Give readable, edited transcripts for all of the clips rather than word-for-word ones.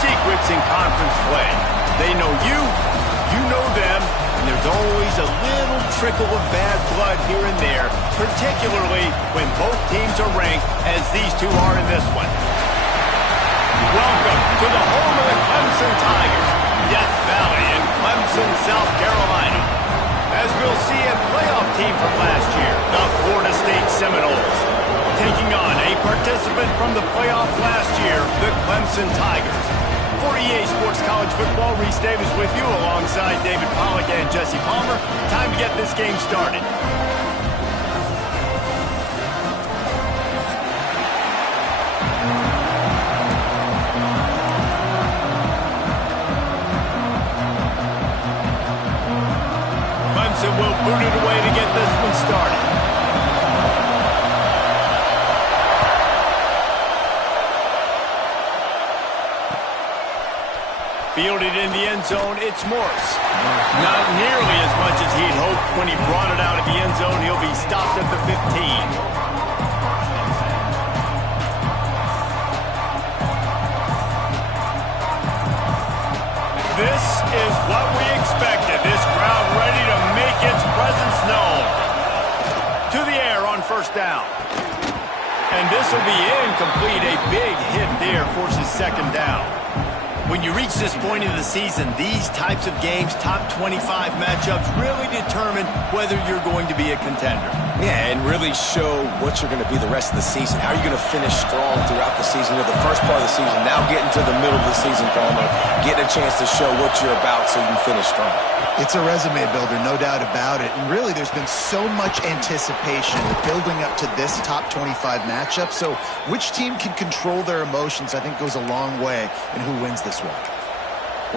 secrets in conference play. They know you, you know them, and there's always a little trickle of bad blood here and there, particularly when both teams are ranked as these two are in this one. Welcome to the home of the Clemson Tigers, Death Valley in Clemson, South Carolina. As we'll see, a playoff team from last year, the Florida State Seminoles, taking on a participant from the playoff last year, the Clemson Tigers. For EA Sports College Football, Reese Davis with you alongside David Pollack and Jesse Palmer. Time to get this game started. Clemson will boot it away to get this one started. Fielded in the end zone, it's Morris. Not nearly as much as he'd hoped when he brought it out of the end zone. He'll be stopped at the 15. This is what we expected. This crowd ready to make its presence known. To the air on first down. And this will be incomplete. A big hit there forces second down. When you reach this point in the season, these types of games, top 25 matchups, really determine whether you're going to be a contender. Yeah, and really show what you're going to be the rest of the season. How are you going to finish strong throughout the season? You know, the first part of the season, now getting to the middle of the season, Palmer, getting a chance to show what you're about so you can finish strong. It's a resume builder, no doubt about it. And really, there's been so much anticipation building up to this top 25 matchup. So which team can control their emotions, I think, goes a long way in who wins this one.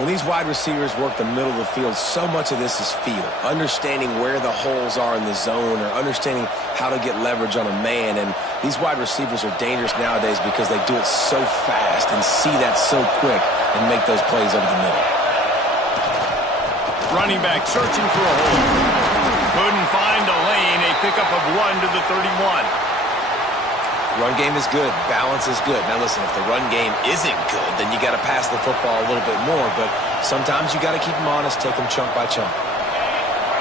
When these wide receivers work the middle of the field, so much of this is feel. Understanding where the holes are in the zone or understanding how to get leverage on a man. And these wide receivers are dangerous nowadays because they do it so fast and see that so quick and make those plays over the middle. Running back searching for a hole. Couldn't find a lane. A pickup of 1 to the 31. Run game is good. Balance is good. Now listen, if the run game isn't good, then you got to pass the football a little bit more. But sometimes you got to keep them honest, take them chunk by chunk.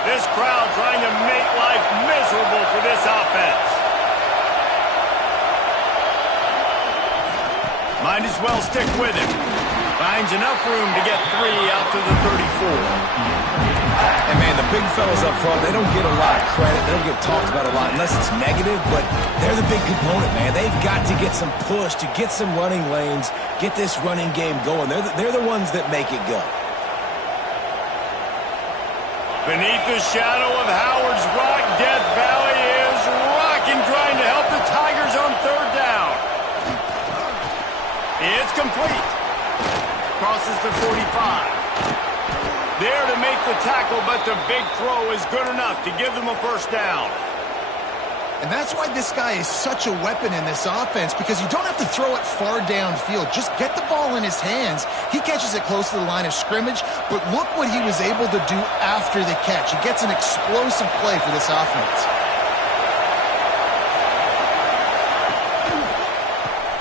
This crowd trying to make life miserable for this offense. Might as well stick with him. Finds enough room to get 3 out to the 34. And, man, the big fellas up front, they don't get a lot of credit. They don't get talked about a lot unless it's negative, but they're the big component, man. They've got to get some push, to get some running lanes, get this running game going. They're the ones that make it go. Beneath the shadow of Howard's Rock, Death Valley is rocking, trying to help the Tigers on third down. It's complete. Crosses the 45. There to make the tackle, but the big throw is good enough to give them a first down. And that's why this guy is such a weapon in this offense, because you don't have to throw it far downfield. Just get the ball in his hands. He catches it close to the line of scrimmage, but look what he was able to do after the catch. He gets an explosive play for this offense.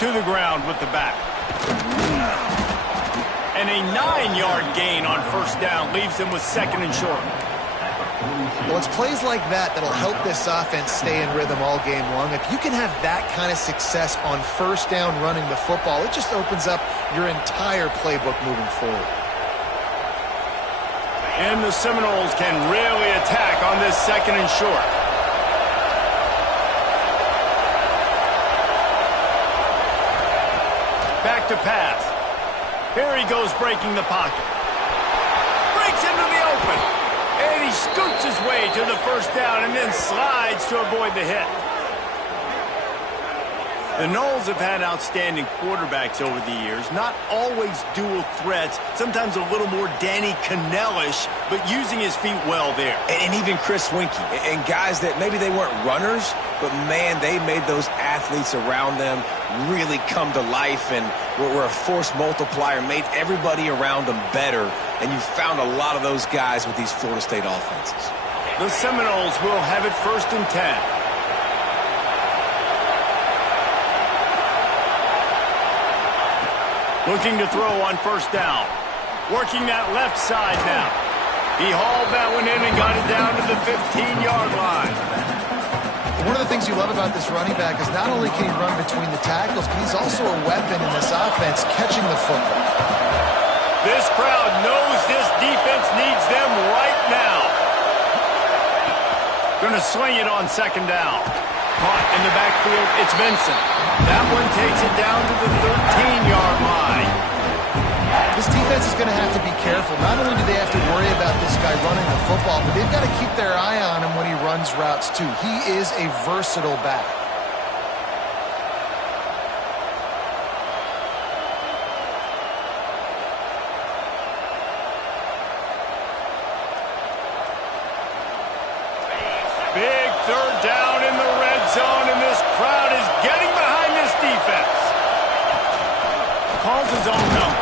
To the ground with the back. And a 9-yard gain on first down leaves them with second and short. Well, it's plays like that that'll help this offense stay in rhythm all game long. If you can have that kind of success on first down running the football, it just opens up your entire playbook moving forward. And the Seminoles can really attack on this second and short. Back to pass. Here he goes, breaking the pocket. Breaks into the open. And he scoots his way to the first down and then slides to avoid the hit. The Noles have had outstanding quarterbacks over the years. Not always dual threats. Sometimes a little more Danny Cannell-ish, but using his feet well there. And even Chris Winkie. And guys that maybe they weren't runners, but, man, they made those athletes around them really come to life and were a force multiplier, made everybody around them better. And you found a lot of those guys with these Florida State offenses. The Seminoles will have it 1st and 10. Looking to throw on first down. Working that left side now. He hauled that one in and got it down to the 15-yard line. One of the things you love about this running back is not only can he run between the tackles, but he's also a weapon in this offense catching the football. This crowd knows this defense needs them right now. Going to swing it on second down. Caught in the backfield, it's Vincent. That one takes it down to the 13-yard line. This defense is going to have to be careful. Not only do they have to worry about this guy running the football, but they've got to keep their eye on him when he runs routes too. He is a versatile back. Big third down in the red zone, and this crowd is getting behind this defense. Calls his own number.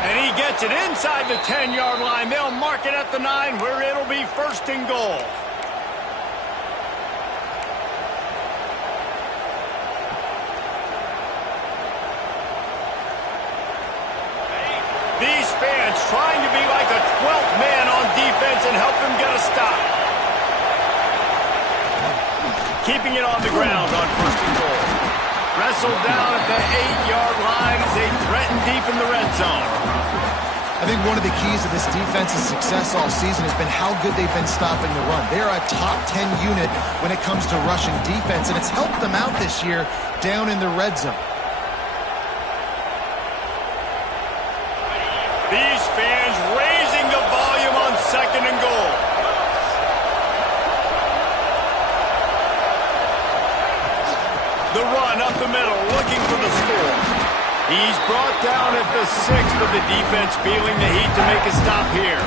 And he gets it inside the 10-yard line. They'll mark it at the 9 where it'll be first and goal. These fans trying to be like a 12th man on defense and help them get a stop. Keeping it on the ground on first and goal. Wrestled down at the 8-yard line as they threaten deep in the red zone. I think one of the keys to this defense's success all season has been how good they've been stopping the run. They're a top 10 unit when it comes to rushing defense, and it's helped them out this year down in the red zone. These fans raising the volume on second and goal. The run up the middle, looking for the score. He's brought down at the 6, but the defense feeling the heat to make a stop here.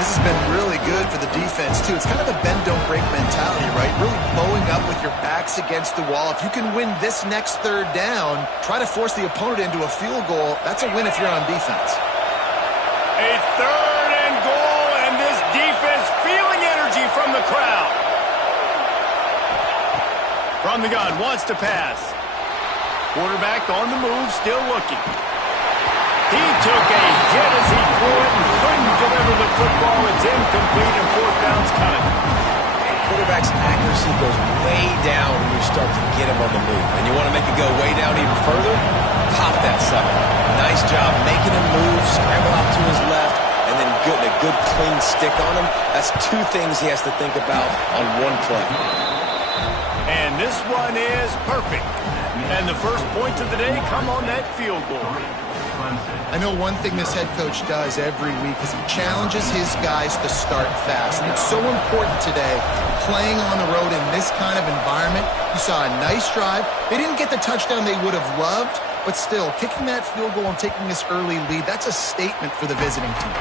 This has been really good for the defense, too. It's kind of a bend-don't-break mentality, right? Really bowing up with your backs against the wall. If you can win this next third down, try to force the opponent into a field goal. That's a win if you're on defense. A third and goal, and this defense feeling energy from the crowd. From the gun, wants to pass. Quarterback on the move, still looking. He took a hit as he threw it and couldn't deliver the football. It's incomplete and fourth down's coming. Quarterback's accuracy goes way down when you start to get him on the move. And you want to make it go way down even further? Pop that sucker. Nice job making him move, scramble out to his left, and then getting a good clean stick on him. That's two things he has to think about on one play. And this one is perfect. And the first points of the day come on that field goal. I know one thing this head coach does every week is he challenges his guys to start fast. And it's so important today, playing on the road in this kind of environment. You saw a nice drive. They didn't get the touchdown they would have loved, but still, kicking that field goal and taking this early lead, that's a statement for the visiting team.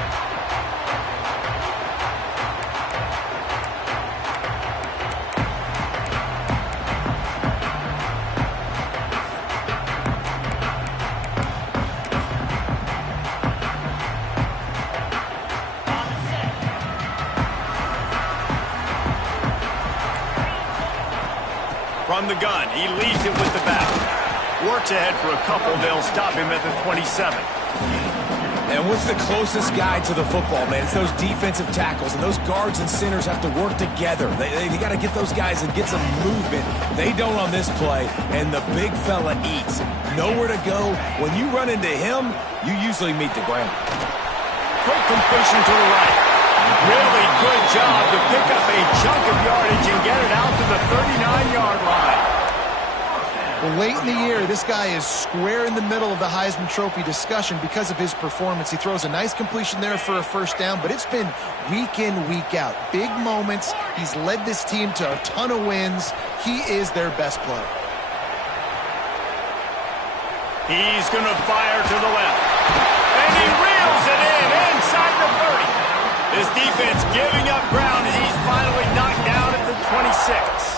From the gun, he leads it with the back. Works ahead for a couple. They'll stop him at the 27. And what's the closest guy to the football, man? It's those defensive tackles, and those guards and centers have to work together. They got to get those guys and get some movement. They don't on this play, and the big fella eats. Nowhere to go. When you run into him, you usually meet the ground. Quick completion to the right. Really good job to pick up a chunk of yardage and get it out to the 39-yard line. Well, late in the year, this guy is square in the middle of the Heisman Trophy discussion because of his performance. He throws a nice completion there for a first down, but it's been week in, week out. Big moments. He's led this team to a ton of wins. He is their best player. He's going to fire to the left. And he reels it in inside the 30. His defense giving up ground as he's finally knocked down at the 26.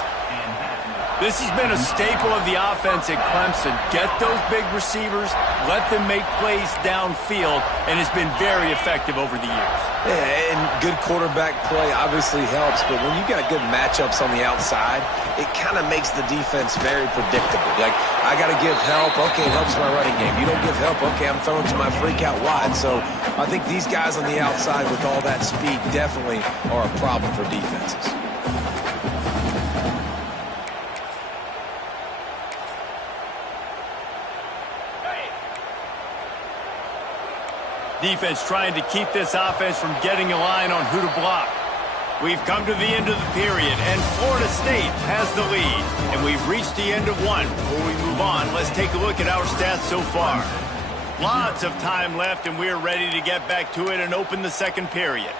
This has been a staple of the offense at Clemson. Get those big receivers, let them make plays downfield, and it's been very effective over the years. Yeah, and good quarterback play obviously helps, but when you got good matchups on the outside, it kind of makes the defense very predictable. Like, I got to give help. Okay, it helps my running game. You don't give help. Okay, I'm throwing to my freak out wide. So I think these guys on the outside with all that speed definitely are a problem for defenses. Defense trying to keep this offense from getting a line on who to block. We've come to the end of the period, and Florida State has the lead. And we've reached the end of one. Before we move on, let's take a look at our stats so far. Lots of time left, and we're ready to get back to it and open the second period.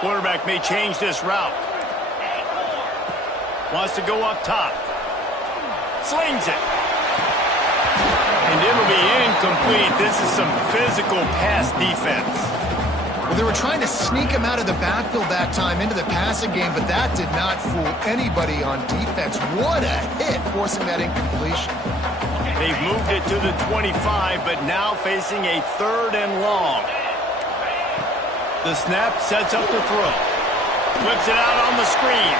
Quarterback may change this route. Wants to go up top. Slings it. And it'll be incomplete. This is some physical pass defense. Well, they were trying to sneak him out of the backfield that time into the passing game, but that did not fool anybody on defense. What a hit, forcing that incompletion. They've moved it to the 25, but now facing a 3rd and long. The snap sets up the throw. Flips it out on the screen.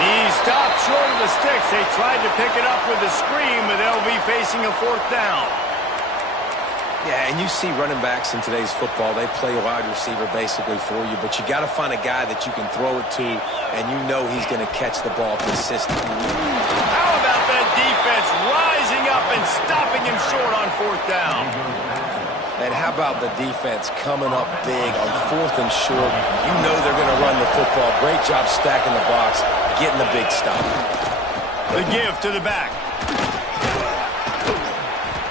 He stopped short of the sticks. They tried to pick it up with a screen, but they'll be facing a 4th down. Yeah, and you see running backs in today's football, they play wide receiver basically for you, but you got to find a guy that you can throw it to, and you know he's going to catch the ball consistently. How about that defense rising up and stopping him short on 4th down? And how about the defense coming up big on 4th and short? You know they're going to run the football. Great job stacking the box, getting the big stop. The give to the back.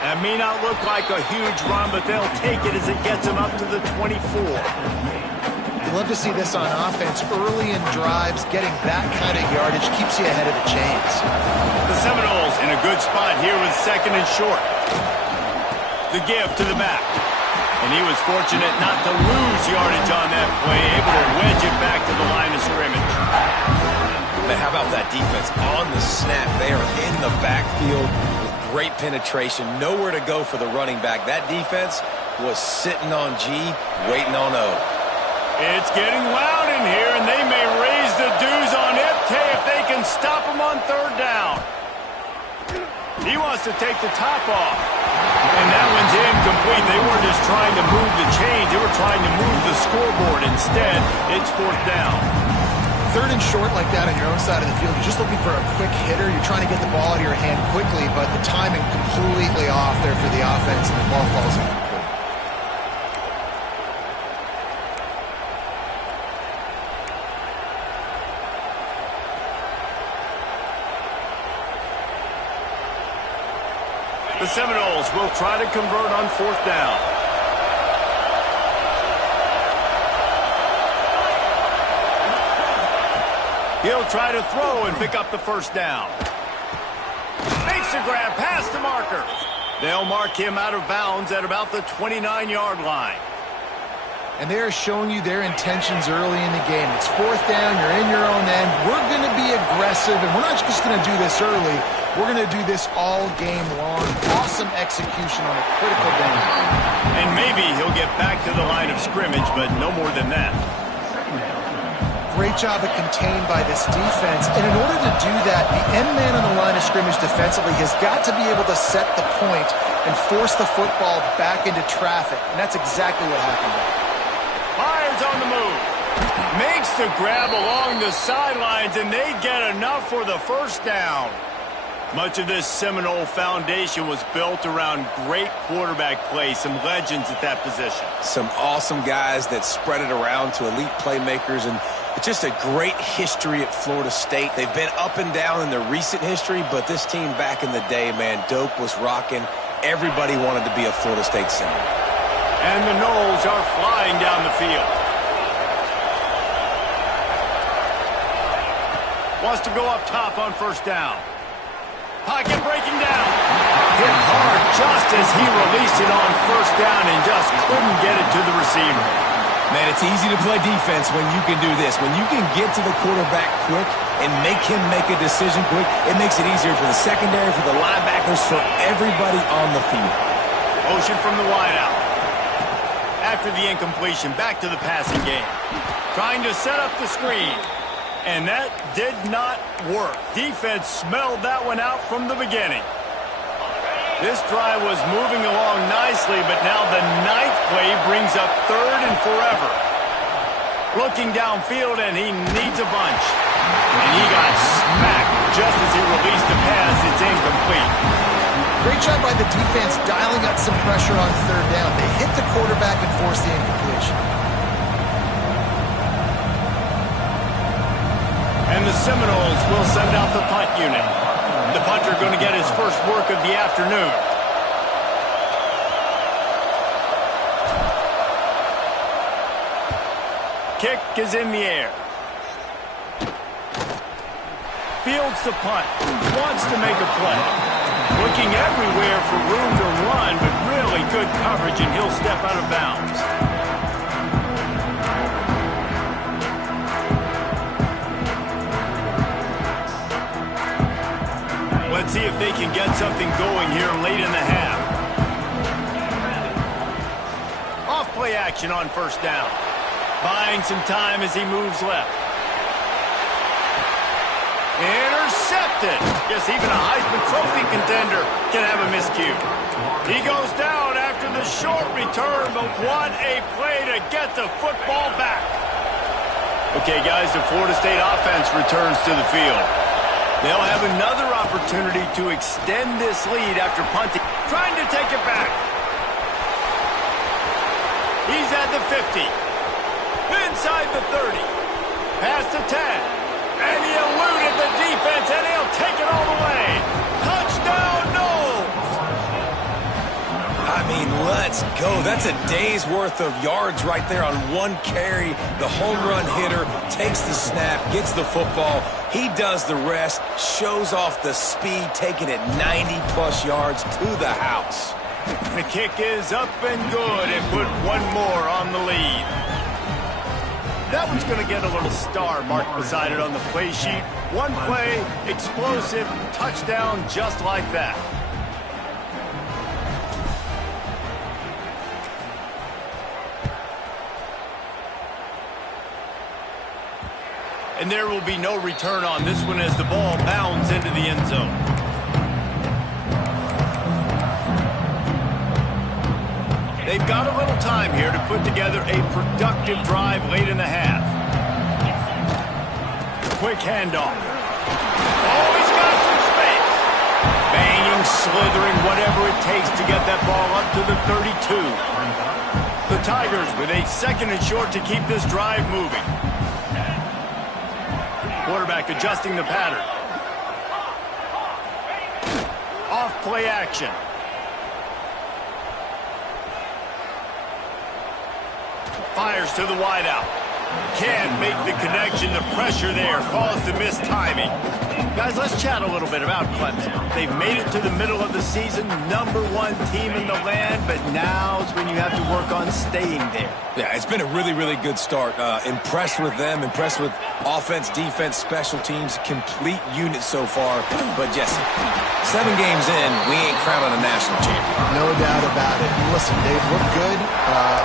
That may not look like a huge run, but they'll take it as it gets them up to the 24. You love to see this on offense. Early in drives, getting that kind of yardage keeps you ahead of the chains. The Seminoles in a good spot here with 2nd and short. The give to the back. And he was fortunate not to lose yardage on that play, able to wedge it back to the line of scrimmage. But how about that defense on the snap? They are in the backfield with great penetration, nowhere to go for the running back. That defense was sitting on G, waiting on O. It's getting loud in here, and they may raise the dues on Ipte if they can stop him on 3rd down. He wants to take the top off. And that one's incomplete. They weren't just trying to move the chains. They were trying to move the scoreboard. Instead, it's 4th down. 3rd and short like that on your own side of the field. You're just looking for a quick hitter. You're trying to get the ball out of your hand quickly, but the timing completely off there for the offense, and the ball falls incomplete. The Seminoles will try to convert on 4th down. He'll try to throw and pick up the 1st down. Makes the grab past the marker. They'll mark him out of bounds at about the 29-yard line. And they're showing you their intentions early in the game. It's 4th down, you're in your own end. We're going to be aggressive, and we're not just going to do this early. We're going to do this all game long. Awesome execution on a critical down. And maybe he'll get back to the line of scrimmage, but no more than that. Great job of contained by this defense. And in order to do that, the end man on the line of scrimmage defensively has got to be able to set the point and force the football back into traffic. And that's exactly what happened there. Myers on the move. Makes the grab along the sidelines, and they get enough for the 1st down. Much of this Seminole foundation was built around great quarterback play, some legends at that position. Some awesome guys that spread it around to elite playmakers, and it's just a great history at Florida State. They've been up and down in their recent history, but this team back in the day, man, Doak was rocking. Everybody wanted to be a Florida State Seminole. And the Noles are flying down the field. Wants to go up top on 1st down. Pocket breaking down. Hit hard just as he released it on 1st down and just couldn't get it to the receiver. Man, it's easy to play defense when you can do this. When you can get to the quarterback quick and make him make a decision quick, it makes it easier for the secondary, for the linebackers, for everybody on the field. Motion from the wideout. After the incompletion, back to the passing game. Trying to set up the screen. And that did not work. Defense smelled that one out from the beginning. This drive was moving along nicely, but now the 9th play brings up 3rd and forever. Looking downfield, and he needs a bunch. And he got smacked just as he released the pass. It's incomplete. Great job by the defense dialing up some pressure on 3rd down. They hit the quarterback and forced the incompletion. And the Seminoles will send out the punt unit. The punter going to get his first work of the afternoon. Kick is in the air. Fields the punt. Wants to make a play. Looking everywhere for room to run, but really good coverage, and he'll step out of bounds. Let's see if they can get something going here late in the half. Off play action on 1st down. Buying some time as he moves left. Intercepted. Yes, even a Heisman Trophy contender can have a miscue. He goes down after the short return, but what a play to get the football back. Okay, guys, the Florida State offense returns to the field. They'll have another opportunity to extend this lead after punting. Trying to take it back. He's at the 50. Inside the 30. Past the 10. And he eluded the defense, and he'll take it all the way. Touchdown, Noles! I mean, let's go. That's a day's worth of yards right there on one carry. The home run hitter takes the snap, gets the football. He does the rest, shows off the speed, taking it 90-plus yards to the house. The kick is up and good, and put one more on the lead. That one's going to get a little star marked beside it on the play sheet. One play, explosive, touchdown just like that. And there will be no return on this one as the ball bounds into the end zone. They've got a little time here to put together a productive drive late in the half. Quick handoff. Oh, he's got some space. Banging, slithering, whatever it takes to get that ball up to the 32. The Tigers with a 2nd and short to keep this drive moving. Quarterback adjusting the pattern. Off play action. Fires to the wideout. Can't make the connection. The pressure there caused the missed timing. Guys, let's chat a little bit about Clemson. They've made it to the middle of the season, #1 team in the land, but now's when you have to work on staying there. Yeah, it's been a really, really good start. Impressed with them, impressed with offense, defense, special teams, complete unit so far. But Jesse, 7 games in, we ain't crowning a national champion. No doubt about it. Listen, they've looked good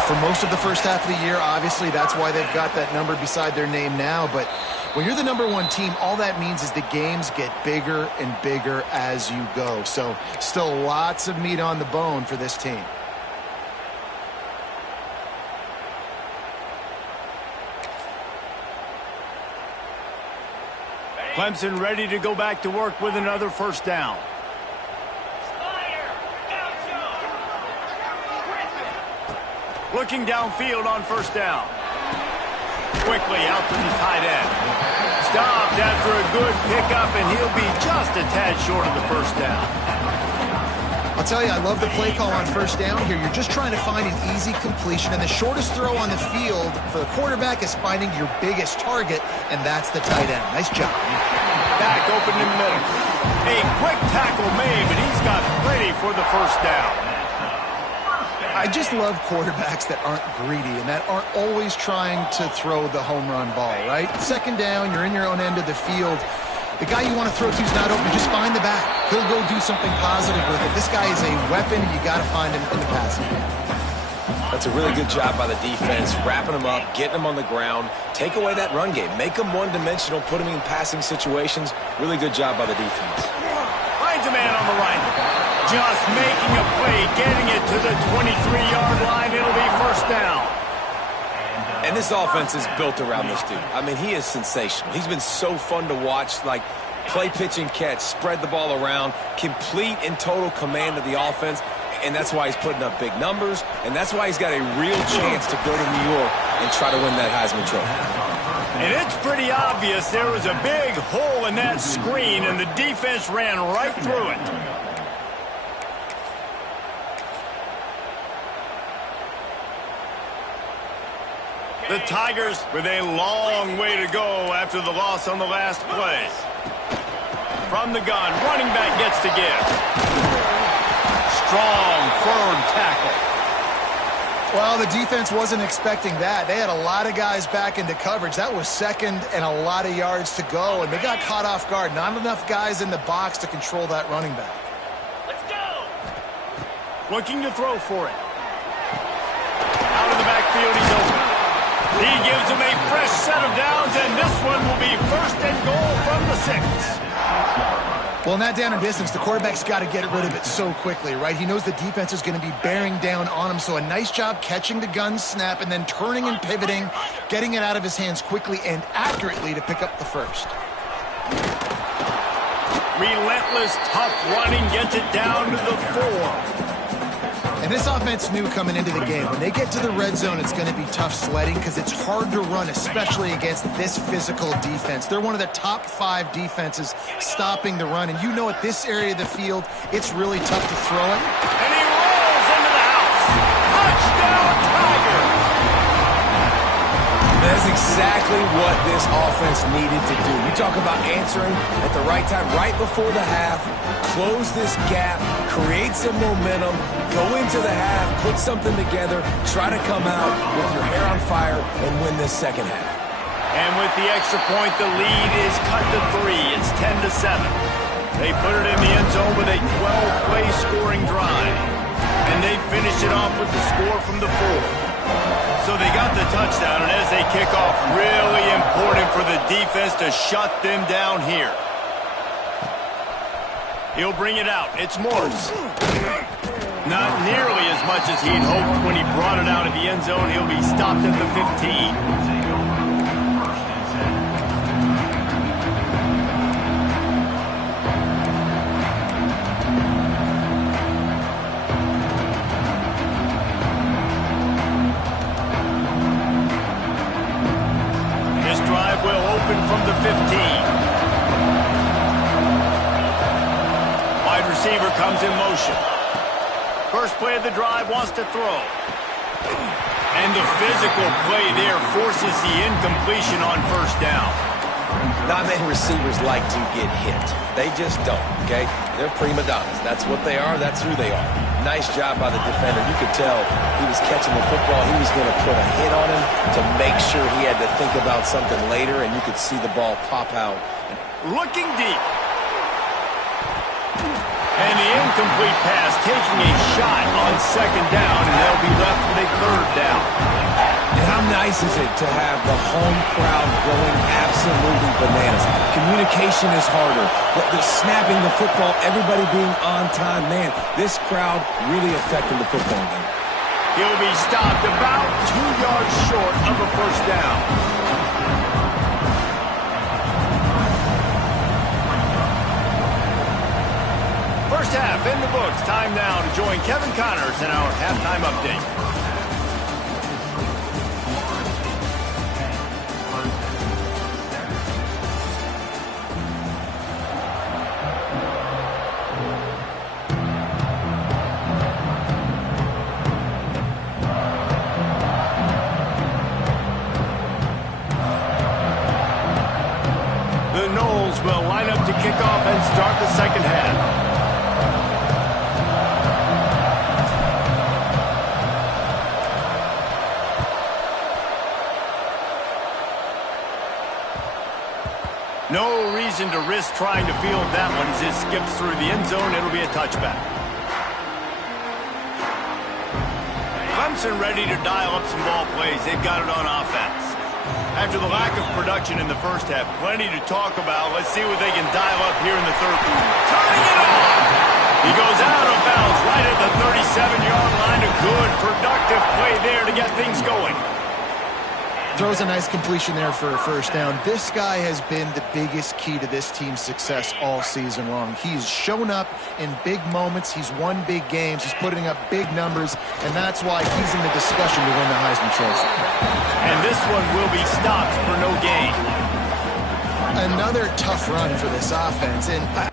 for most of the first half of the year. Obviously, that's why they've got that number beside their name now. But when you're the #1 team, all that means is the games get bigger and bigger as you go. So still lots of meat on the bone for this team. Clemson ready to go back to work with another 1st down. Looking downfield on 1st down. Quickly out to the tight end. Stopped after a good pickup, and he'll be just a tad short of the 1st down. I'll tell you, I love the play call on 1st down here. You're just trying to find an easy completion, and the shortest throw on the field for the quarterback is finding your biggest target, and that's the tight end. Nice job. Back open in the middle. A quick tackle made, but he's got plenty for the 1st down. I just love quarterbacks that aren't greedy and that aren't always trying to throw the home run ball, right? Second down, you're in your own end of the field. The guy you want to throw to is not open. Just find the back. He'll go do something positive with it. This guy is a weapon. You got to find him in the passing game. That's a really good job by the defense, wrapping them up, getting them on the ground. Take away that run game. Make them one-dimensional, put them in passing situations. Really good job by the defense. Finds a man on the right. Just making a play, getting it to the 23-yard line. It'll be first down. And this offense is built around this dude. I mean, he is sensational. He's been so fun to watch, like play, pitch, and catch, spread the ball around, complete and total command of the offense, and that's why he's putting up big numbers, and that's why he's got a real chance to go to New York and try to win that Heisman Trophy. And it's pretty obvious there was a big hole in that screen, and the defense ran right through it. The Tigers with a long way to go after the loss on the last play. From the gun, running back gets to give. Strong, firm tackle. Well, the defense wasn't expecting that. They had a lot of guys back into coverage. That was second and a lot of yards to go, and they got caught off guard. Not enough guys in the box to control that running back. Let's go! Looking to throw for it. Out of the backfield, he's open. He gives him a fresh set of downs, and this one will be first and goal from the 6. Well, in that down and distance, the quarterback's got to get rid of it so quickly, right? He knows the defense is going to be bearing down on him, so a nice job catching the gun snap and then turning and pivoting, getting it out of his hands quickly and accurately to pick up the first. Relentless, tough running, gets it down to the 4. And this offense knew coming into the game, when they get to the red zone, it's going to be tough sledding because it's hard to run, especially against this physical defense. They're one of the top 5 defenses stopping the run. And you know at this area of the field, it's really tough to throw it. And he rolls into the house. Touchdown, Tiger! That's exactly what this offense needed to do. You talk about answering at the right time, right before the half, close this gap, create some momentum, go into the half, put something together, try to come out with your hair on fire and win this second half. And with the extra point, the lead is cut to 3. It's 10-7. They put it in the end zone with a 12-play scoring drive. And they finish it off with the score from the 4. So they got the touchdown, and as they kick off, really important for the defense to shut them down here. He'll bring it out. It's Morse. Not nearly as much as he'd hoped when he brought it out of the end zone. He'll be stopped at the 15. Will open from the 15. Wide receiver comes in motion. First play of the drive, wants to throw. And the physical play there forces the incompletion on first down. Not many receivers like to get hit. They just don't, okay? They're prima donnas. That's what they are. That's who they are. Nice job by the defender. You could tell he was catching the football. He was going to put a hit on him to make sure he had to think about something later, and you could see the ball pop out. Looking deep. And the incomplete pass taking a shot on second down, and they'll be left with a third down. And how nice is it to have the home crowd going absolutely bananas? Communication is harder. The snapping the football, everybody being on time. Man, this crowd really affected the football game. He'll be stopped about 2 yards short of a first down. First half in the books. Time now to join Kevin Connors in our halftime update. The Noles will line up to kick off and start the second half. position to risk trying to field that one as it skips through the end zone. It'll be a touchback. Clemson ready to dial up some ball plays. They've got it on offense. After the lack of production in the first half, plenty to talk about. Let's see what they can dial up here in the third. Turning it on! He goes out of bounds right at the 37-yard line. A good, productive play there to get things going. Throws a nice completion there for a first down. This guy has been the biggest key to this team's success all season long. He's shown up in big moments. He's won big games. He's putting up big numbers, and that's why he's in the discussion to win the Heisman Trophy. And this one will be stopped for no gain. Another tough run for this offense, and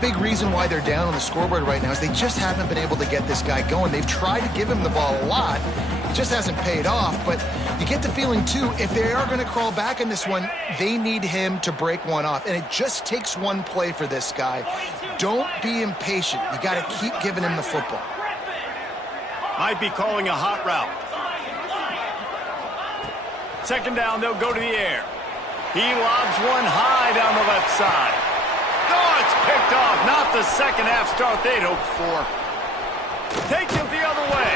big reason why they're down on the scoreboard right now is they just haven't been able to get this guy going. They've tried to give him the ball a lot. It just hasn't paid off, but you get the feeling, too, if they are going to crawl back in this one, they need him to break one off, and it just takes one play for this guy. Don't be impatient. You got to keep giving him the football. Might be calling a hot route. Second down, they'll go to the air. He lobs one high down the left side. Oh, it's picked off. Not the second half start they'd hoped for. Takes it the other way.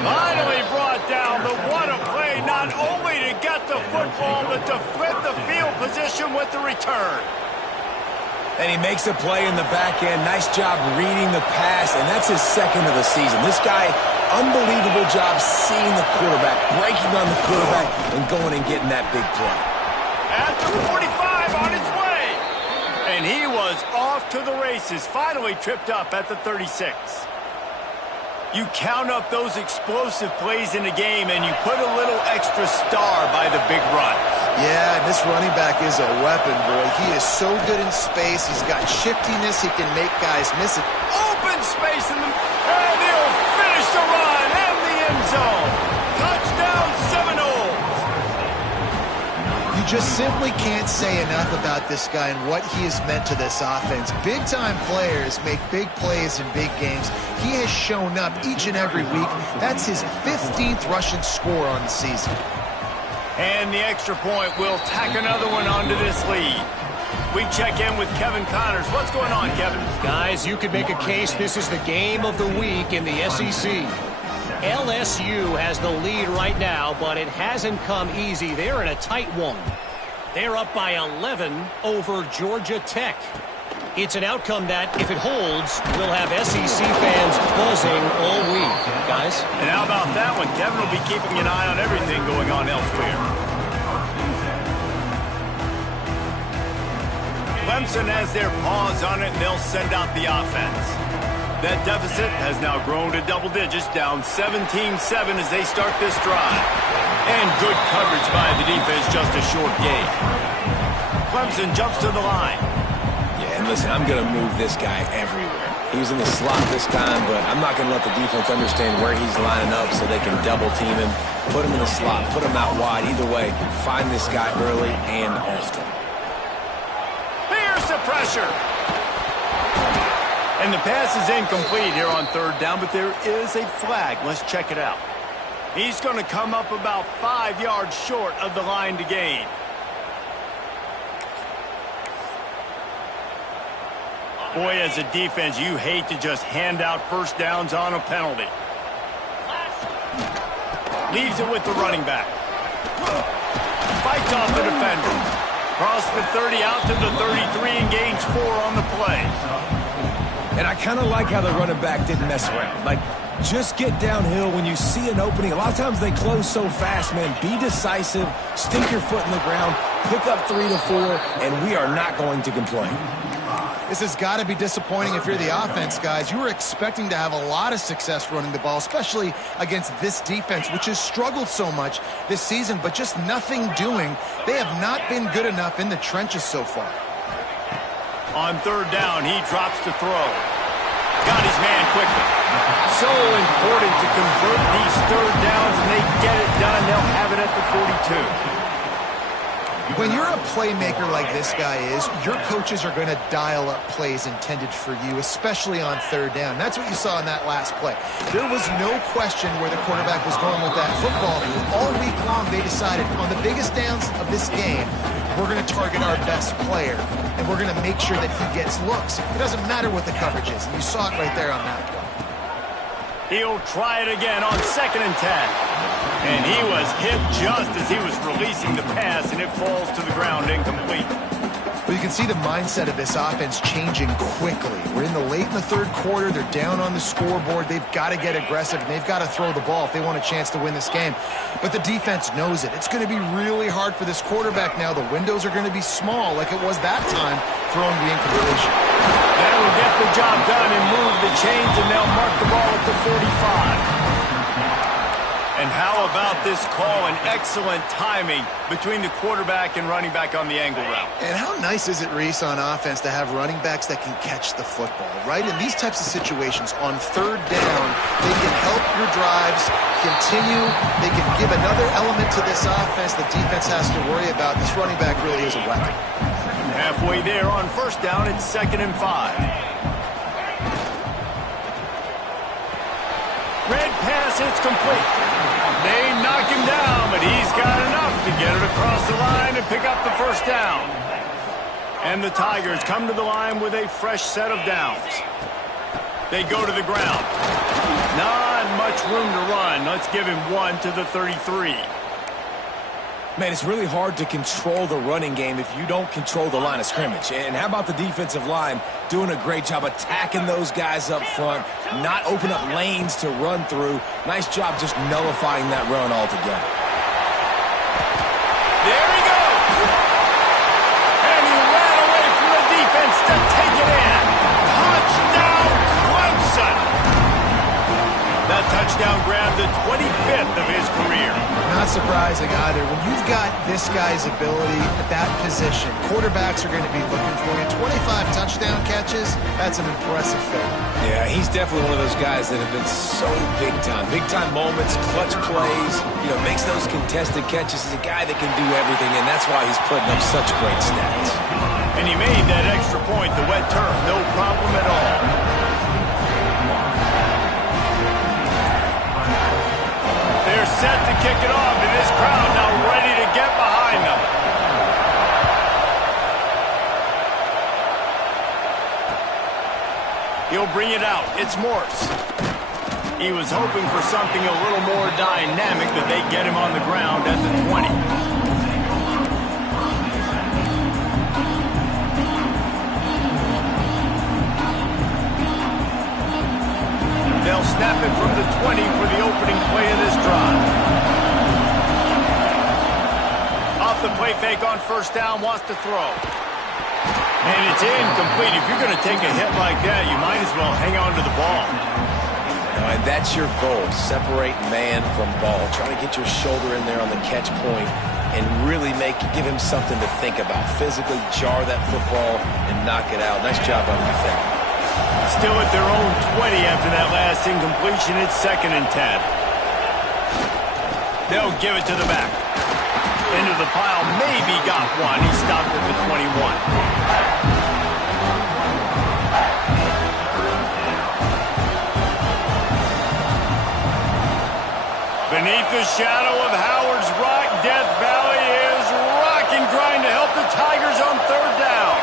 Finally brought down, but what a play, not only to get the football, but to flip the field position with the return. And he makes a play in the back end. Nice job reading the pass, and that's his second of the season. This guy, unbelievable job seeing the quarterback, breaking on the quarterback, and going and getting that big play. At the 45 on his way. And he was off to the races, finally tripped up at the 36. You count up those explosive plays in the game, and you put a little extra star by the big runs. Yeah, this running back is a weapon, boy. He is so good in space. He's got shiftiness. He can make guys miss it. Open space in the... And he'll finish the run in the end zone. Touchdown, Seminoles. You just simply can't say enough about this guy and what he has meant to this offense. Big-time players make big plays in big games. He has shown up each and every week. That's his 15th rushing score on the season. And the extra point will tack another one onto this lead. We check in with Kevin Connors. What's going on, Kevin? Guys, you could make a case this is the game of the week in the SEC. LSU has the lead right now, but it hasn't come easy. They're in a tight one. They're up by 11 over Georgia Tech. It's an outcome that, if it holds, will have SEC fans buzzing all week. Guys? And how about that one? Kevin will be keeping an eye on everything going on elsewhere. Clemson has their paws on it, and they'll send out the offense. That deficit has now grown to double digits, down 17-7 as they start this drive. And good coverage by the defense, just a short gain. Clemson jumps to the line. Yeah, and listen, I'm going to move this guy everywhere. He was in the slot this time, but I'm not going to let the defense understand where he's lining up so they can double team him, put him in the slot, put him out wide. Either way, find this guy early and often. Here's the pressure. And the pass is incomplete here on third down, but there is a flag. Let's check it out. He's going to come up about 5 yards short of the line to gain. Boy, as a defense, you hate to just hand out first downs on a penalty. Leaves it with the running back. Fights off the defender. Across the 30 out to the 33 and gains 4 on the play. And I kind of like how the running back didn't mess around. Like, just get downhill when you see an opening. A lot of times they close so fast, man. Be decisive, stick your foot in the ground, pick up 3 to 4, and we are not going to complain. This has got to be disappointing if you're the offense, guys. You were expecting to have a lot of success running the ball, especially against this defense, which has struggled so much this season, but just nothing doing. They have not been good enough in the trenches so far. On third down, he drops to throw. Got his man quickly. So important to convert these third downs, and they get it done. They'll have it at the 42. When you're a playmaker like this guy is, your coaches are going to dial up plays intended for you, especially on third down. That's what you saw in that last play. There was no question where the quarterback was going with that football. All week long, they decided on the biggest downs of this game, we're going to target our best player, and we're going to make sure that he gets looks. It doesn't matter what the coverage is, and you saw it right there on that play. He'll try it again on 2nd and 10. And he was hit just as he was releasing the pass, and it falls to the ground incomplete. Well, you can see the mindset of this offense changing quickly. We're in the late in the third quarter. They're down on the scoreboard. They've got to get aggressive, and they've got to throw the ball if they want a chance to win this game. But the defense knows it. It's going to be really hard for this quarterback now. The windows are going to be small like it was that time throwing the incompletion. That will get the job done and move the chains, and they'll mark the ball at the 45. And how about this call and excellent timing between the quarterback and running back on the angle route. And how nice is it, Reese, on offense to have running backs that can catch the football, right? In these types of situations, on third down, they can help your drives continue. They can give another element to this offense the defense has to worry about. This running back really is a weapon. Halfway there on first down, it's 2nd and 5. Red pass, it's complete. They knock him down, but he's got enough to get it across the line and pick up the first down. And the Tigers come to the line with a fresh set of downs. They go to the ground. Not much room to run. Let's give him one to the 33. Man, it's really hard to control the running game if you don't control the line of scrimmage. And how about the defensive line doing a great job attacking those guys up front, not open up lanes to run through. Nice job just nullifying that run altogether. There he goes! And he ran away from the defense to take it in. Touchdown, Clemson! That touchdown grabbed the 25th of his career. Not surprising either. When you've got this guy's ability at that position, quarterbacks are going to be looking for you. 25 touchdown catches, that's an impressive feat. Yeah, he's definitely one of those guys that have been so big time. Big time moments, clutch plays, makes those contested catches. He's a guy that can do everything, and that's why he's putting up such great stats. And he made that extra point, the wet turf, no problem at all. They're set to kick it off, and this crowd now ready to get behind them. He'll bring it out. It's Morse. He was hoping for something a little more dynamic, that they get him on the ground at the 20. They'll snap it from the 20 for the opening play of this drive. Off the play fake on first down, wants to throw. And it's incomplete. If you're going to take a hit like that, you might as well hang on to the ball. And that's your goal. Separate man from ball. Try to get your shoulder in there on the catch point and really give him something to think about. Physically jar that football and knock it out. Nice job on the defense. Still at their own 20 after that last incompletion. It's 2nd and 10. They'll give it to the back. Into the pile. Maybe got one. He stopped at the 21. Beneath the shadow of Howard's Rock, Death Valley is rock and grind to help the Tigers on third down.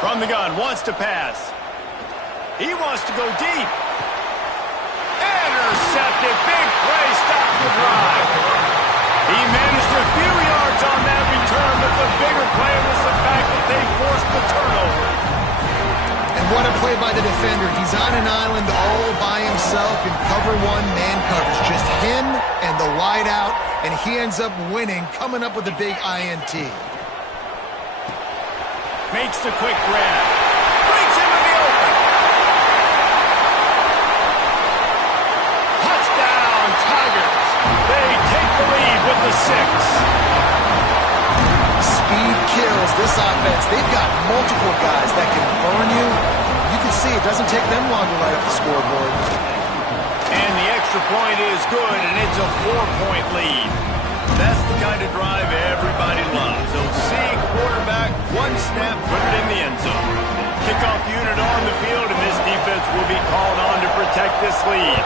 From the gun, wants to pass. He wants to go deep. Intercepted. Big play. Stops the drive. He managed a few yards on that return, but the bigger play was the fact that they forced the turnover. And what a play by the defender. He's on an island all by himself in cover one, man coverage. Just him and the wide out, and he ends up winning, coming up with a big INT. Makes the quick grab. Brings him in the open. Touchdown, Tigers. They take the lead with the 6. Speed kills this offense. They've got multiple guys that can burn you. You can can see it doesn't take them long to light up the scoreboard. And the extra point is good, and it's a 4-point lead. That's the kind of drive everybody loves. They'll see quarterback, one snap, put it in the end zone. Kickoff unit on the field, and this defense will be called on to protect this lead.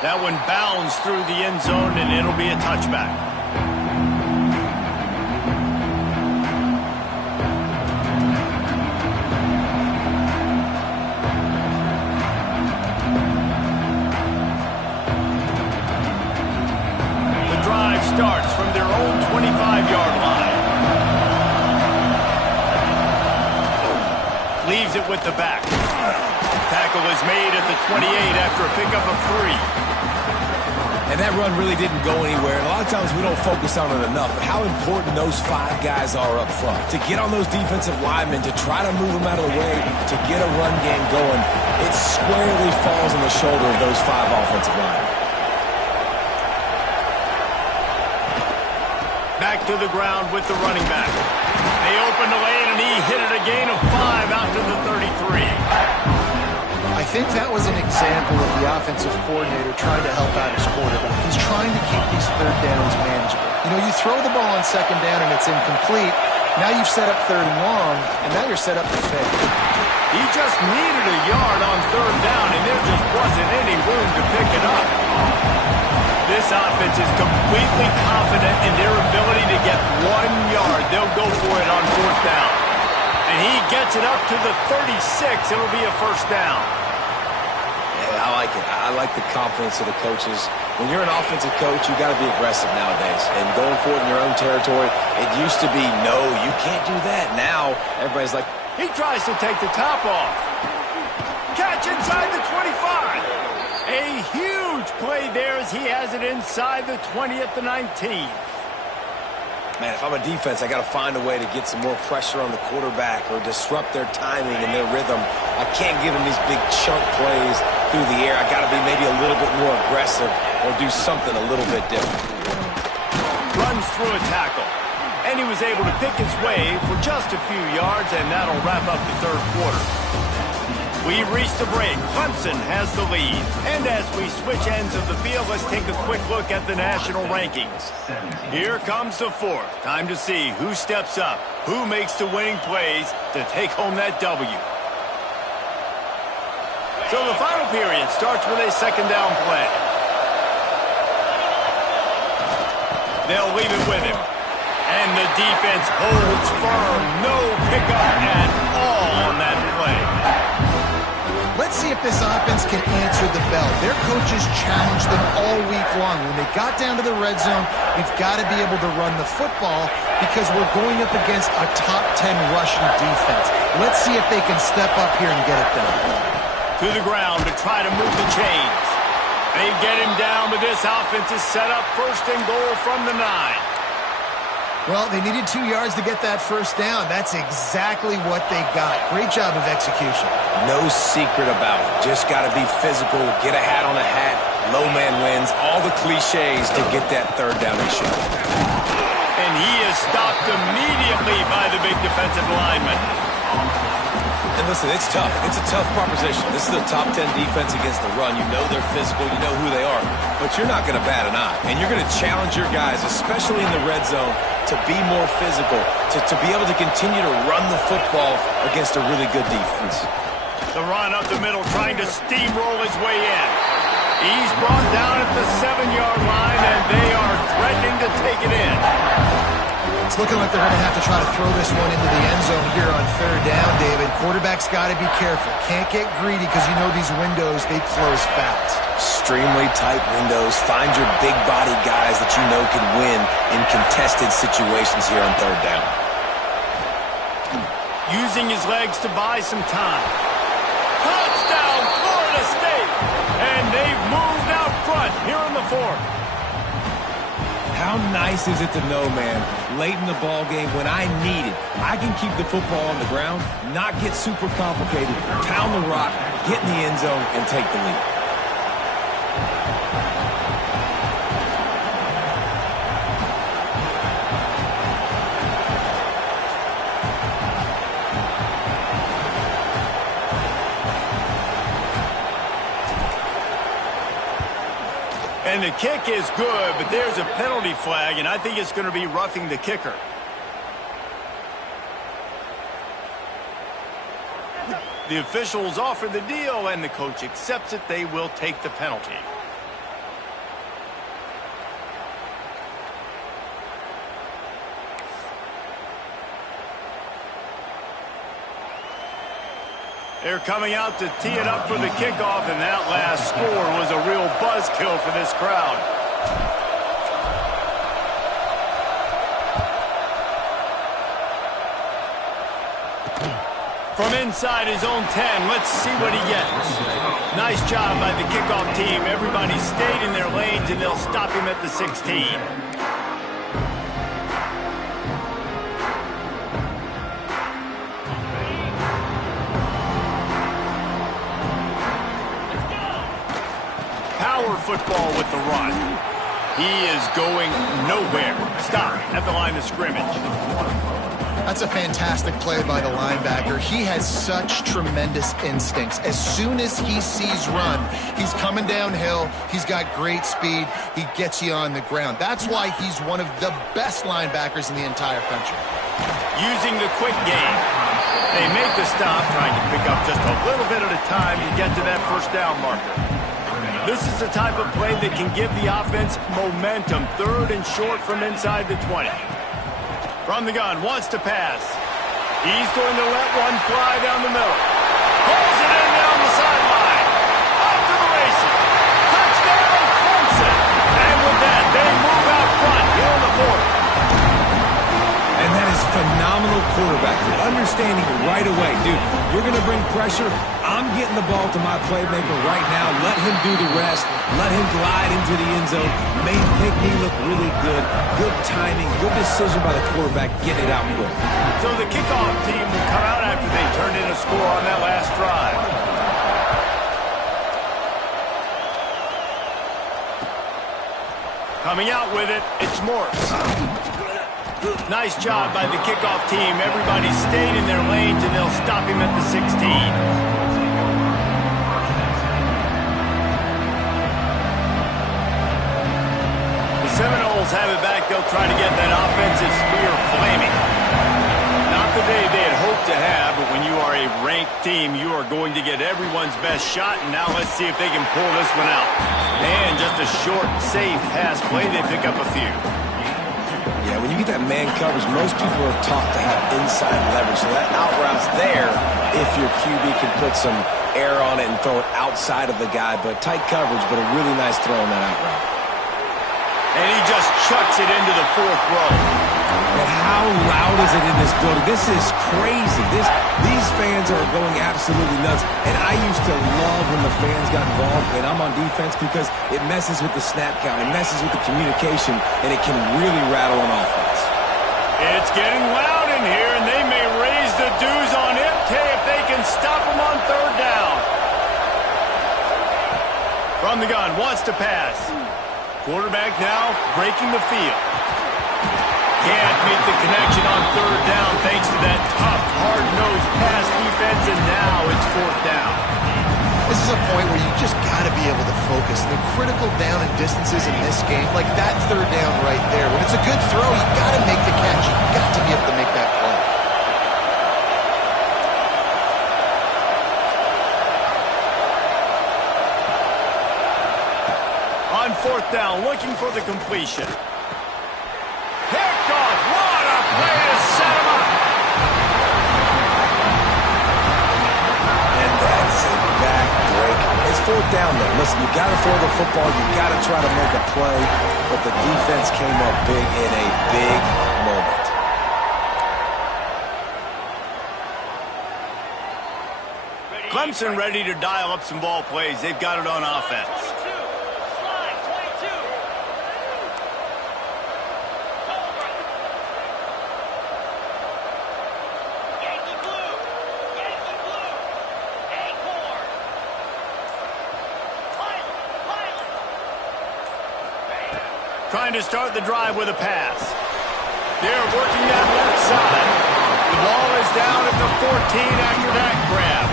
That one bounds through the end zone, and it'll be a touchback. Starts from their own 25-yard line. Leaves it with the back. Tackle is made at the 28 after a pickup of 3. And that run really didn't go anywhere. And a lot of times we don't focus on it enough, but how important those 5 guys are up front. To get on those defensive linemen, to try to move them out of the way, to get a run game going, it squarely falls on the shoulder of those 5 offensive linemen. Back to the ground with the running back. They opened the lane, and he hit it a gain of 5 out to the 33. I think that was an example of the offensive coordinator trying to help out his quarterback. He's trying to keep these third downs manageable. You know, you throw the ball on second down and it's incomplete. Now you've set up third and long, and now you're set up to fail. He just needed a yard on third down, and there just wasn't any room to pick it up. This offense is completely confident in their ability to get 1 yard. They'll go for it on fourth down. And he gets it up to the 36. It'll be a first down. Yeah, I like it. I like the confidence of the coaches. When you're an offensive coach, you got to be aggressive nowadays. And going for it in your own territory, it used to be, no, you can't do that. Now, everybody's like, he tries to take the top off. Catch inside the 25. A huge play there as he has it inside the 20 at the 19. Man, if I'm a defense, I got to find a way to get some more pressure on the quarterback or disrupt their timing and their rhythm. I can't give them these big chunk plays through the air. I got to be maybe a little bit more aggressive or do something a little bit different. Runs through a tackle, and he was able to pick his way for just a few yards, and that'll wrap up the third quarter. We've reached the break. Clemson has the lead. And as we switch ends of the field, let's take a quick look at the national rankings. Here comes the fourth. Time to see who steps up, who makes the winning plays to take home that W. So the final period starts with a second down play. They'll leave it with him. And the defense holds firm. No pickup at all on that play. Let's see if this offense can answer the bell. Their coaches challenged them all week long. When they got down to the red zone, we've got to be able to run the football because we're going up against a top 10 rushing defense. Let's see if they can step up here and get it done. To the ground to try to move the chains. They get him down, but this offense is set up first and goal from the 9. Well, they needed 2 yards to get that first down. That's exactly what they got. Great job of execution. No secret about it. Just got to be physical, get a hat on a hat, low man wins, all the cliches to get that third down and shot. And he is stopped immediately by the big defensive lineman. And listen, it's tough. It's a tough proposition. This is a top 10 defense against the run. You know they're physical. You know who they are. But you're not going to bat an eye. And you're going to challenge your guys, especially in the red zone, to be more physical, to be able to continue to run the football against a really good defense. The run up the middle, trying to steamroll his way in. He's brought down at the 7-yard line, and they are threatening to take it in. It's looking like they're going to have to try to throw this one into the end zone here on third down, David. Quarterback's got to be careful. Can't get greedy because you know these windows, they close fast. Extremely tight windows. Find your big body guys that you know can win in contested situations here on third down. Using his legs to buy some time. Touchdown, Florida State! And they've moved out front here in the fourth. How nice is it to know, man, late in the ball game when I need it, I can keep the football on the ground, not get super complicated, pound the rock, get in the end zone, and take the lead. And the kick is good, but there's a penalty flag, and I think it's going to be roughing the kicker. The officials offer the deal, and the coach accepts it. They will take the penalty. They're coming out to tee it up for the kickoff, and that last score was a real buzzkill for this crowd. From inside his own 10, let's see what he gets. Nice job by the kickoff team. Everybody stayed in their lanes, and they'll stop him at the 16. Power football with the run. He is going nowhere. Stop at the line of scrimmage. That's a fantastic play by the linebacker. He has such tremendous instincts. As soon as he sees run, he's coming downhill. He's got great speed. He gets you on the ground. That's why he's one of the best linebackers in the entire country. Using the quick game. They make the stop, trying to pick up just a little bit at a time to get to that first down marker. This is the type of play that can give the offense momentum. Third and short from inside the 20. From the gun, wants to pass. He's going to let one fly down the middle. Pulls it in down the sideline. Off to the races. Touchdown, Clemson. And with that, they move out front here in the fourth. And that is phenomenal quarterbacking. Understanding right away. Dude, you're going to bring pressure. I'm getting the ball to my playmaker right now. Let him do the rest. Let him glide into the end zone. Make me look really good. Good timing. Good decision by the quarterback. Get it out quick. So the kickoff team will come out after they turned in a score on that last drive. Coming out with it, it's Morse. Nice job by the kickoff team. Everybody stayed in their lanes, and they'll stop him at the 16. The Seminoles have it back. They'll try to get that offensive spear flaming. Not the day they had hoped to have, but when you are a ranked team, you are going to get everyone's best shot, and now let's see if they can pull this one out. And just a short, safe pass play. They pick up a few. Yeah, when you get that man coverage, most people are taught to have inside leverage. So that out route's there if your QB can put some air on it and throw it outside of the guy. But tight coverage, but a really nice throw on that out route. And he just chucks it into the fourth row. And how loud is it in this building? This is crazy. These fans are going absolutely nuts. And I used to love when the fans got involved, and I'm on defense, because it messes with the snap count. It messes with the communication, and it can really rattle an offense. It's getting loud in here, and they may raise the dues on MK if they can stop him on third down. From the gun, wants to pass. Quarterback now breaking the field. Can't make the connection on third down thanks to that tough, hard-nosed pass defense, and now it's fourth down. This is a point where you just got to be able to focus. The critical down and distances in this game, like that third down right there. When it's a good throw, you got to make the catch. You got to be able to make that play. On fourth down, looking for the completion. Picked off. What a play to set him up. And that's a back-breaker. It's fourth down, though. Listen, you got to throw the football. You got to try to make a play. But the defense came up big in a big moment. Clemson ready to dial up some ball plays. They've got it on offense. Trying to start the drive with a pass. They're working that left side. The ball is down at the 14 after that grab.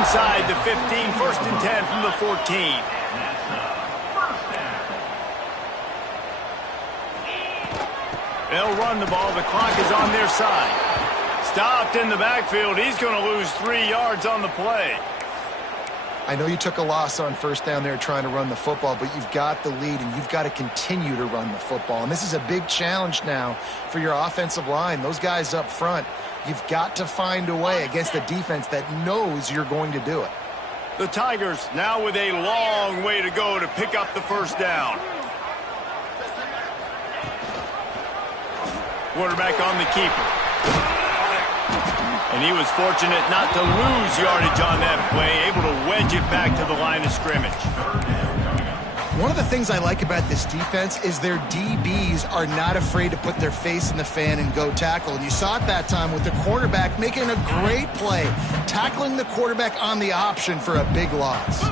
Inside the 15, first and 10 from the 14. They'll run the ball. The clock is on their side. Stopped in the backfield. He's going to lose 3 yards on the play. I know you took a loss on first down there trying to run the football, but you've got the lead, and you've got to continue to run the football. And this is a big challenge now for your offensive line. Those guys up front, you've got to find a way against a defense that knows you're going to do it. The Tigers now with a long way to go to pick up the first down. Quarterback on the keeper. And he was fortunate not to lose yardage on that play, able to wedge it back to the line of scrimmage. One of the things I like about this defense is their DBs are not afraid to put their face in the fan and go tackle. And you saw it that time with the quarterback making a great play, tackling the quarterback on the option for a big loss.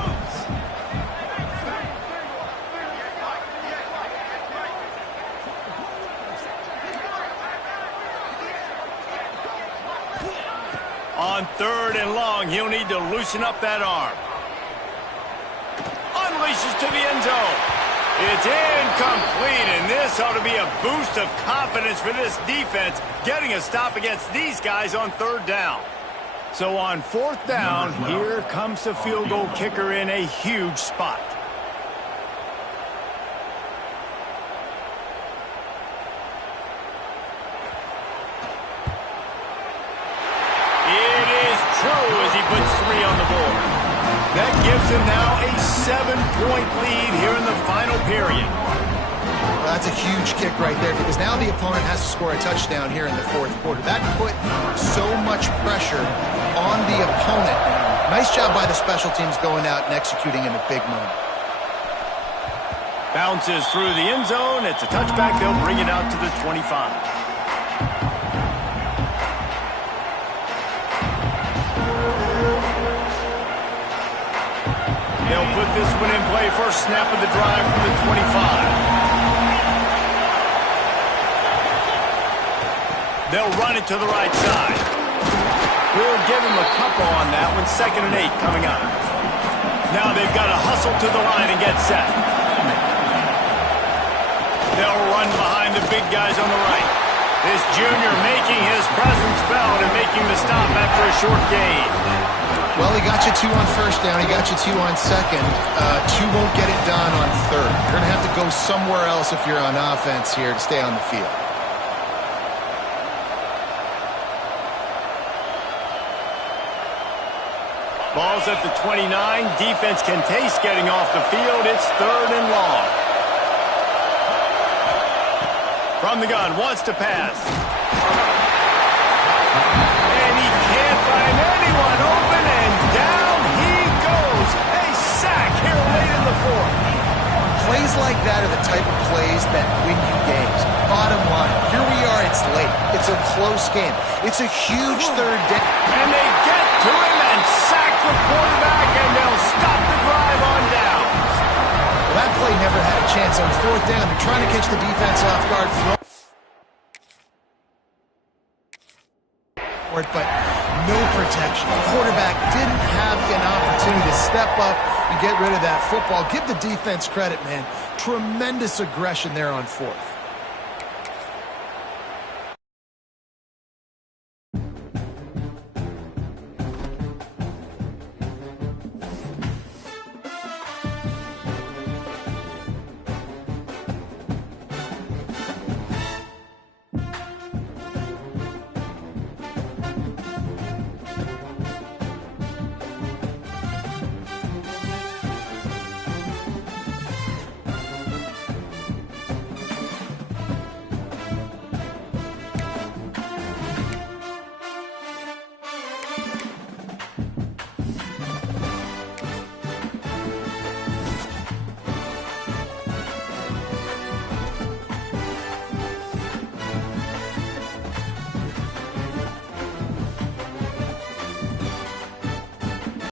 On 3rd and long, he'll need to loosen up that arm. Unleashes to the end zone. It's incomplete, and this ought to be a boost of confidence for this defense, getting a stop against these guys on 3rd down. So on 4th down, here comes the field goal kicker in a huge spot. As he puts 3 on the board. That gives him now a 7-point lead here in the final period. Well, that's a huge kick right there, because now the opponent has to score a touchdown here in the 4th quarter. That put so much pressure on the opponent. Nice job by the special teams going out and executing in a big moment. Bounces through the end zone. It's a touchback. They'll bring it out to the 25. They'll put this one in play. First snap of the drive from the 25. They'll run it to the right side. We'll give him a couple on that one. 2nd and 8 coming up. Now they've got to hustle to the line and get set. They'll run behind the big guys on the right. This junior making his presence felt and making the stop after a short gain. Well, he got you 2 on first down. He got you 2 on second. 2 won't get it done on 3rd. You're going to have to go somewhere else if you're on offense here to stay on the field. Ball's at the 29. Defense can taste getting off the field. It's 3rd and long. From the gun, wants to pass. And he can't find anyone open, and down he goes. A sack here late in the 4th. Plays like that are the type of plays that win you games. Bottom line, here we are, it's late. It's a close game. It's a huge 3rd down. And they get to him and sack the quarterback, and they'll stop the drive on down. Well, that play never had a chance on 4th down. They're trying to catch the defense off guard. But no protection. The quarterback didn't have an opportunity to step up and get rid of that football. Give the defense credit, man. Tremendous aggression there on 4th.